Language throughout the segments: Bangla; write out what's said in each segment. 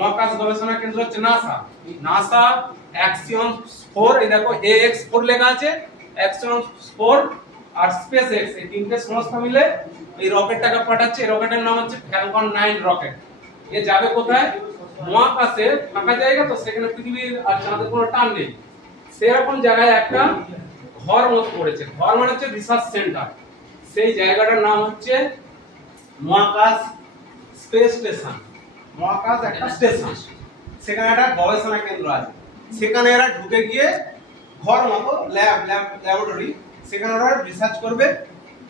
মহাকাশ গবেষণা কেন্দ্র হচ্ছে নাসা। নাসা অ্যাক্সিয়ন 4, এই দেখো AX4 লেখা আছে, অ্যাক্সিয়ন 4 আর স্পেস এক্স, এই তিনটে সংস্থা মিলে এই রকেটটাকে পাঠাচ্ছে। এই রকেটের নাম হচ্ছে ফ্যালকন 9 রকেট। এ যাবে কোথায়? মহাকাশে, ফাঁকা জায়গা তো, সেখানে পৃথিবীর আর চাঁদের কোনো টান নেই, সেরকম জায়গায় একটা ঘর মতো করেছে। ঘর মানে হচ্ছে রিসার্চ সেন্টার। সেই জায়গাটার নাম হচ্ছে মহাকাশ স্পেস স্টেশন। মহাকাশ একটা স্টেশন, সেখানে একটা গবেষণা কেন্দ্র আছে। সেখানে এরা ঢুকে গিয়ে ঘর মতো ল্যাবরেটরি, সেখানে ওরা রিসার্চ করবে।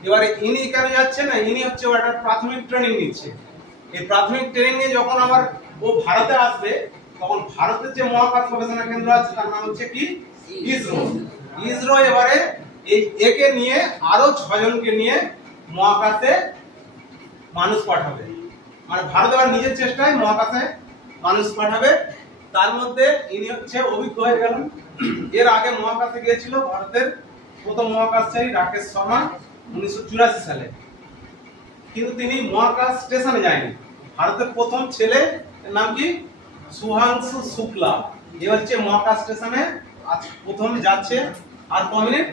এবারে ইনি কেন যাচ্ছে না, ইনি হচ্ছে একটা প্রাথমিক ট্রেনিং নিচ্ছে। এই প্রাথমিক ট্রেনিং নিয়ে যখন আবার ও ভারতে আসবে, তখন ভারতের যে মহাকাশ গবেষণা কেন্দ্র আছে তার নাম হচ্ছে কি, ইসরো। ইসরো এবারে একে নিয়ে আরো 6 জনকে নিয়ে মহাকাশে মানুষ পাঠাবে। মানে ভারত আবার নিজের চেষ্টায় মহাকাশে মানুষ পাঠাবে। তার মধ্যে ইনি হচ্ছে অভিজ্ঞ হয়ে গেলেন। এর আগে মহাকাশে গিয়েছিল ভারতের প্রথম মহাকাশচারী রাকেশ শর্মা 1984 সালে, কিন্তু তিনি মহাকাশ স্টেশনে যায়নি। ভারতের প্রথম ছেলে, এর নাম কি, শুভাংশু শুক্লা, এ হচ্ছে মহাকাশ স্টেশনে আজ প্রথম যাচ্ছে। আর ক মিনিট?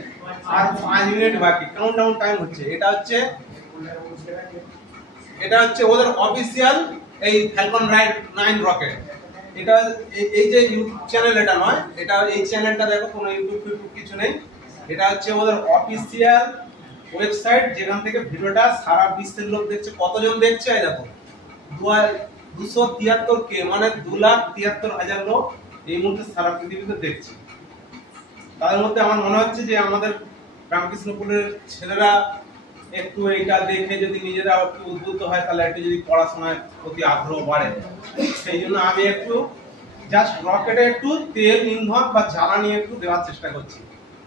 আর 5 মিনিট বাকি, কাউন্টডাউন টাইম হচ্ছে। এটা হচ্ছে ওদের অফিসিয়াল এই ফ্যালকন 9 রকেট। এটা এই যে ইউটিউব চ্যানেল, এটা নয়, এটা এই চ্যানেলটা দেখো, কোনো ইউটিউব কিছু নেই। এটা হচ্ছে ওদের অফিসিয়াল ওয়েবসাইট, যেখান থেকে ভিডিওটা সারা বিশ্বের লোক দেখছে। কতজন দেখছে? এই দেখো 273K, মানে 2,73,000 লোক এই মুহূর্তে সারা পৃথিবীতে দেখছে। তাদের মধ্যে আমার মনে হচ্ছে যে আমাদের রামকৃষ্ণপুরের ছেলেরা একটু এইটা দেখে যদি নিজেরা একটু উদ্বুদ্ধ হয়, তাহলে একটু যদি পড়াশোনার প্রতি আগ্রহ বাড়ে। সেই জন্য আমি একটু জাস্ট রকেটে একটু তেল, ইন্ধন বা জ্বালানি একটু দেওয়ার চেষ্টা করছি।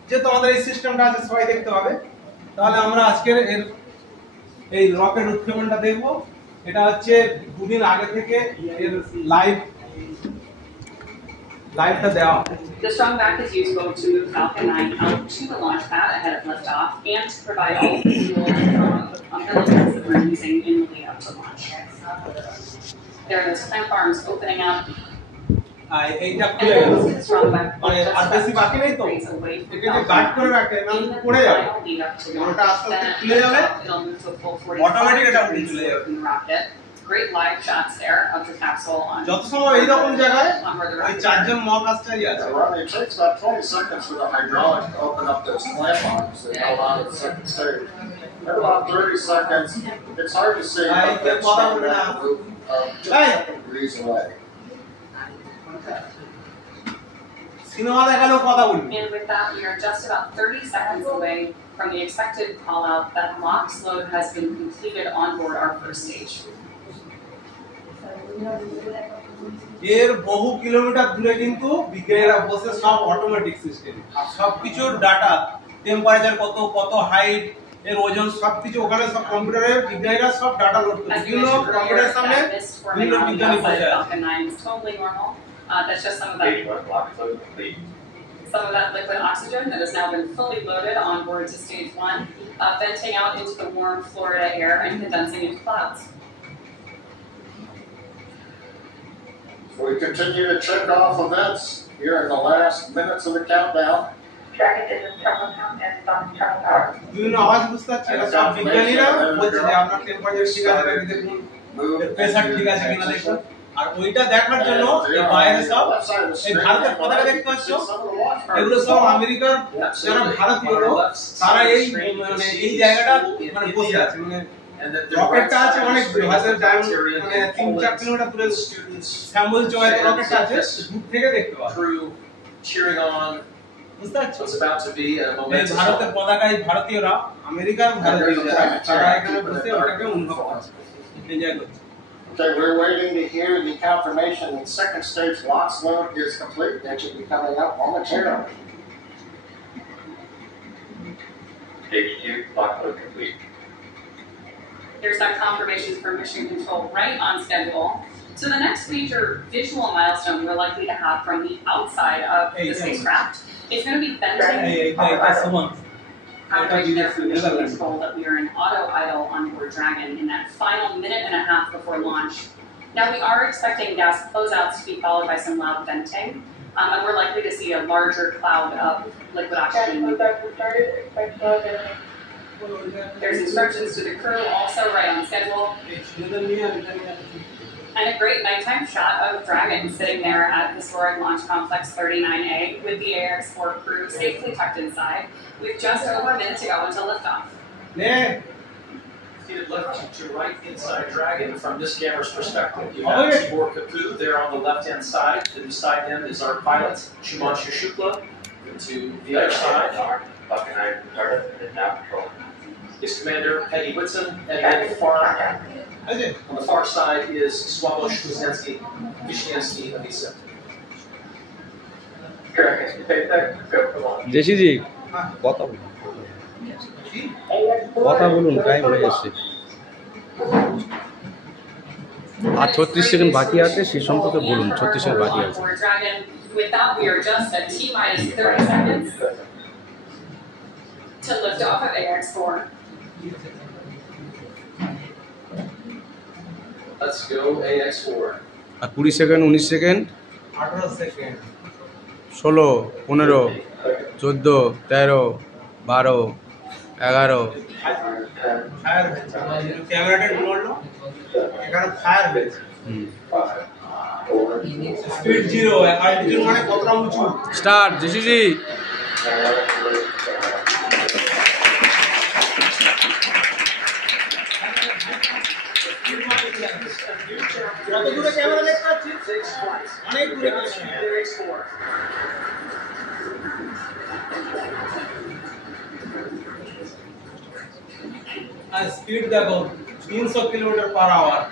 যেহেতু আমাদের এই সিস্টেমটা আছে, সবাই দেখতে পাবে। তাহলে আমরা আজকের এই রকেট উৎক্ষেপণটা দেখব। এটা হচ্ছে 2 দিন আগে থেকে এর লাইভটা দেওয়া। The strong back is used both to move Falcon 9 out to the launch pad ahead of liftoff and to provide all the fuel and the tests that we're using in the lead up to launch. There are those clamp arms opening up. এইটা খুলে গেল, মানে আর বেশি বাকি নেই তো, এটাকে যে গার্ড করে রাখে না, পড়ে যাবে, ওটা আস্তে আস্তে খুলে যাবে, অটোমেটিক এটা উঠে চলে যাবে। Great live shots there of the capsule on. যত সময় এই রকম জায়গায় ওই 4 জন মহাকাশচারী আছে। It takes about 20 seconds for the hydraulic to open up those clamp arms that hold on to the second stage. At about 30 seconds, it's hard to see but that's degrees away. Cinema দেখালো কথা বলবি। And with that, we are just about 30 seconds away from the expected call out that LOX load has been completed on board our first stage. এর বহু কিলোমিটার দূরে কিন্তু বিজ্ঞানীরা বসে সব অটোমেটিক সিস্টেম, সবকিছুর ডাটা, টেম্পারেচার কত হাইট, এর ওজন, সবকিছু ওখানে সব কম্পিউটারে বিজ্ঞানীরা সব ডাটা লোড করে। বিভিন্ন কম্পিউটারের সামনে বিভিন্ন বিজ্ঞানী বসে আছে। That's just some of that liquid oxygen that has now been fully loaded on board to stage 1, venting out into the warm Florida air and condensing into clouds. We continue to check off events here in the last minutes of the countdown. বিভিন্ন আওয়াজ বুঝতে পারছি, সব বিজ্ঞানীরা বলছে যে আপনার টেম্পারেচার ঠিক আছে নাকি দেখুন, প্রেসার ঠিক আছে কিনা দেখুন। আর ওইটা দেখার জন্য এই বাইরে সব এই ভারতের পতাকা দেখতে পাচ্ছ, এগুলো সব আমেরিকার যারা ভারতীয় লোক, তারা এই মানে এই জায়গাটা মানে বসে আছে। মানে রকেটটা আছে অনেক দূরে, হয়তো মানে 3-4 কিলোমিটার দূরে স্যাম্বল জয় রকেটটা আছে, দূর থেকে দেখতে পাওয়া। বুঝতে পারছো? ভারতের পতাকায় ভারতীয়রা, আমেরিকার ভারতীয়রা, তারা এখানে বসে ওটাকে অনুভব করছে, এনজয় করছে। Okay, we're waiting to hear the confirmation that second stage LOX load is complete. That should be coming up momentarily. Stage 2, LOX load complete. There's that confirmation from Mission Control right on schedule. So the next major visual milestone we're likely to have from the outside of the spacecraft is going to be venting confirmation there from Mission Control that we are in auto idle on board Dragon in that final minute and a half before launch. Now we are expecting gas closeouts to be followed by some loud venting, and we're likely to see a larger cloud of liquid oxygen. There's instructions to the crew, also right on schedule. And a great nighttime shot of Dragon sitting there at Historic Launch Complex 39A with the AX-4 crew safely tucked inside, with just over a minute to go until liftoff. Seated left to right inside Dragon from this camera's perspective. You have Tibor Kapu there on the left-hand side. To beside him is our pilot, Shuman Shukla. To the other side, Buck and I started in now patrol. is Commander Peggy Whitson, and on the far side is Swabosh Wisniewski Avisa. Dragon, you take that, go for launch. জেসিজি কথা বলুন টাইম হয়ে যাচ্ছে আর 36 সেকেন্ড বাকি আছে সেই সম্পর্কে বলুন 36 সেকেন্ড বাকি আছে With that, we are just at T-minus 30 seconds to lift off of AX-4. Let's go AX-4. আর 20 সেকেন্ড 19 সেকেন্ড 18 সেকেন্ড 16 15 14 13 12 11 ফায়ার হয়েছে ক্যামেরাটা ঘুরলো এখানে ফায়ার হয়েছে স্পিড 0 অ্যালটিটিউড মানে কতটা উঁচু স্টার্ট জেসিজি কত দূরে ক্যামেরা দেখতে পাচ্ছিস অনেক দূরে ক্যামেরা আর স্পিড দেখো 300 কিলোমিটার পার আওয়ার